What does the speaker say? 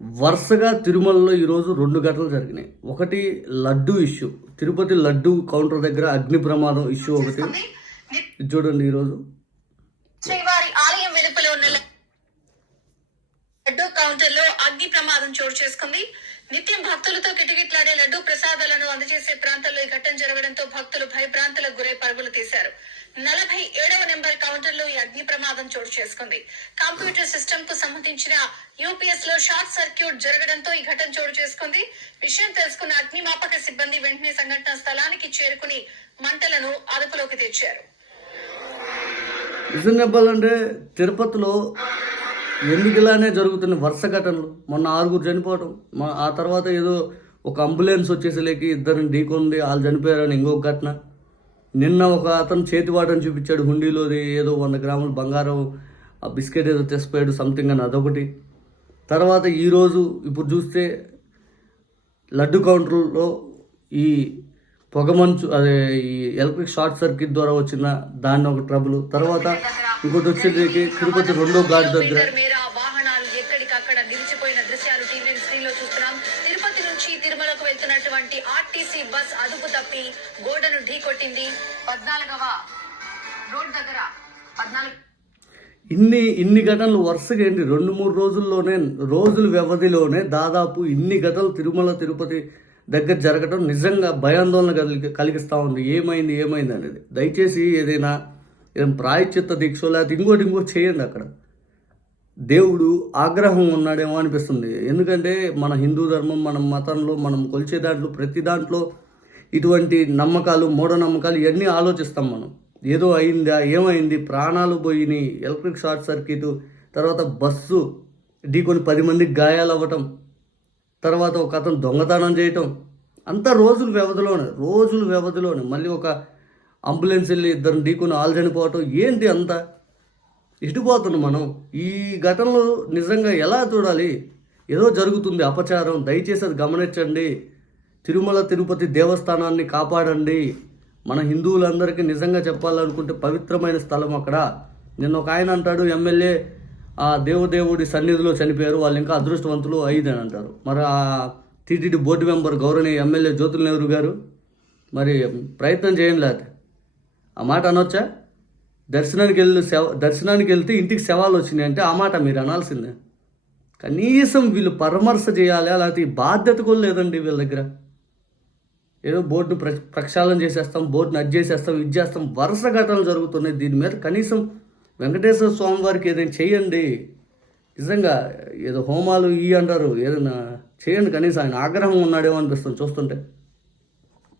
వరుసగా తిరుమలలో ఈరోజు రెండు ఘటనలు జరిగినాయి. ఒకటి లడ్డు ఇష్యూ. తిరుపతి లడ్డు కౌంటర్ దగ్గర అగ్ని ప్రమాదం ఇష్యూ ఒకటి. చూడండి ఈరోజు. శ్రీవారి ఆలయం వెలుపల ఉన్న లడ్డు కౌంటర్లో అగ్ని ప్రమాదం చోటు చేసుకుంది. నిత్యం భక్తులతో కిటకిట్లాడే లడ్డు ప్రసాదాలను అందజేసే ప్రాంతాల్లో ఈ ఘటన జరగడంతో భక్తులు తీశారు నలభై ఏడవ నెంబర్ కౌంటర్లో ఈ అగ్ని ప్రమాదం చోటు చేసుకుంది. కంప్యూటర్ సిస్టమ్కు సంబంధించిన యూపీఎస్లో షార్ట్ సర్క్యూట్ జరగడంతో ఈ ఘటన చోటు చేసుకుంది. విషయం తెలుసుకున్న అగ్నిమాపక సిబ్బంది వెంటనే సంఘటన స్థలానికి చేరుకుని మంటలను అదుపులోకి తెచ్చారు. నిజం చెప్పాలంటే తిరుపతిలో ఎందుకు ఇలానే జరుగుతున్న వరుస ఘటనలు? మొన్న ఆరుగురు చనిపోవడం మా ఆ తర్వాత ఏదో ఒక అంబులెన్స్ వచ్చేసరికి ఇద్దరిని ఢీకొంది వాళ్ళు చనిపోయారని ఇంకొక ఘటన. నిన్న ఒక అతను చేతివాటని చూపించాడు హుండీలోది ఏదో వంద గ్రాములు బంగారం ఆ బిస్కెట్ ఏదో తెచ్చిపోయాడు సంథింగ్ అని అదొకటి. తర్వాత ఈరోజు ఇప్పుడు చూస్తే లడ్డు కౌంటర్లో ఈ పొగమంచు అదే ఈ ఎలక్ట్రిక్ షార్ట్ సర్క్యూట్ ద్వారా వచ్చిన దాన్ని ఒక ట్రబుల్. తర్వాత ఇంకోటి వచ్చేది తిరుపతి రెండో ఘాట్ దగ్గర. నుంచి తిరుమలకు వెళ్తున్నటువంటి ఆర్టీసీ బస్ అదుపు తప్పి గోడను ఢీకొట్టింది పద్నాలుగవ రోడ్ దగ్గర పద్నాలుగు ఇన్ని ఇన్ని ఘటనలు వరుసగా ఏంటి? రెండు మూడు రోజుల్లోనే రోజుల వ్యవధిలోనే దాదాపు ఇన్ని ఘటనలు తిరుమల తిరుపతి దగ్గర జరగడం నిజంగా భయాందోళన కలిగి కలిగిస్తూ ఉంది. ఏమైంది ఏమైంది అనేది. దయచేసి ఏదైనా ఏదైనా ప్రాయచిత్త దీక్ష లేకపోతే ఇంకోటి ఇంకోటి చేయండి అక్కడ. దేవుడు ఆగ్రహం ఉన్నాడేమో అనిపిస్తుంది. ఎందుకంటే మన హిందూ ధర్మం మన మతంలో మనం కొలిచే దాంట్లో ప్రతి దాంట్లో ఇటువంటి నమ్మకాలు మూఢనమ్మకాలు ఇవన్నీ ఆలోచిస్తాం మనం. ఏదో అయిందా ఏమైంది ప్రాణాలు పోయినాయి ఎలక్ట్రిక్ షార్ట్ సర్క్యూట్ తర్వాత బస్సు ఢీకొని పది మందికి గాయాలు అవ్వటం తర్వాత ఒక అతను దొంగతనం చేయటం అంతా రోజుల వ్యవధిలోనే రోజుల వ్యవధిలోనే. మళ్ళీ ఒక అంబులెన్స్ వెళ్ళి ఇద్దరిని ఢీకొని ఆలు చనిపోవటం ఏంటి అంతా? ఇటుపోతున్నాం మనం? ఈ ఘటనలు నిజంగా ఎలా చూడాలి? ఏదో జరుగుతుంది అపచారం. దయచేసి అది గమనించండి. తిరుమల తిరుపతి దేవస్థానాన్ని కాపాడండి. మన హిందువులందరికీ నిజంగా చెప్పాలనుకుంటే పవిత్రమైన స్థలం అక్కడ. నిన్న ఒక ఆయన అంటాడు ఎమ్మెల్యే ఆ దేవదేవుడి సన్నిధిలో చనిపోయారు. వాళ్ళు ఇంకా అదృష్టవంతులు అయ్యింది అని అంటారు. మరి ఆ టీటీడీ బోర్డు మెంబర్ గౌరవనీయ ఎమ్మెల్యే జ్యోతుల నెహ్రూ గారు మరి ప్రయత్నం చేయండి లేదు ఆ మాట అనొచ్చా? దర్శనానికి వెళ్ళి శవ దర్శనానికి వెళ్తే ఇంటికి శవాలు వచ్చినాయి అంటే ఆ మాట మీరు అనాల్సిందే. కనీసం వీళ్ళు పరామర్శ చేయాలి లేకపోతే బాధ్యత కూడా లేదండి వీళ్ళ దగ్గర. ఏదో బోర్డును ప్ర ప్రక్షాళన చేసేస్తాం బోర్డును అది చేసేస్తాం ఇది చేస్తాం వరుస ఘటనలు జరుగుతున్నాయి దీని మీద. కనీసం వెంకటేశ్వర స్వామి వారికి ఏదైనా చేయండి. నిజంగా ఏదో హోమాలు ఈ అంటారు ఏదైనా చేయండి. కనీసం ఆయన ఆగ్రహం ఉన్నాడేమో అనిపిస్తుంది చూస్తుంటే.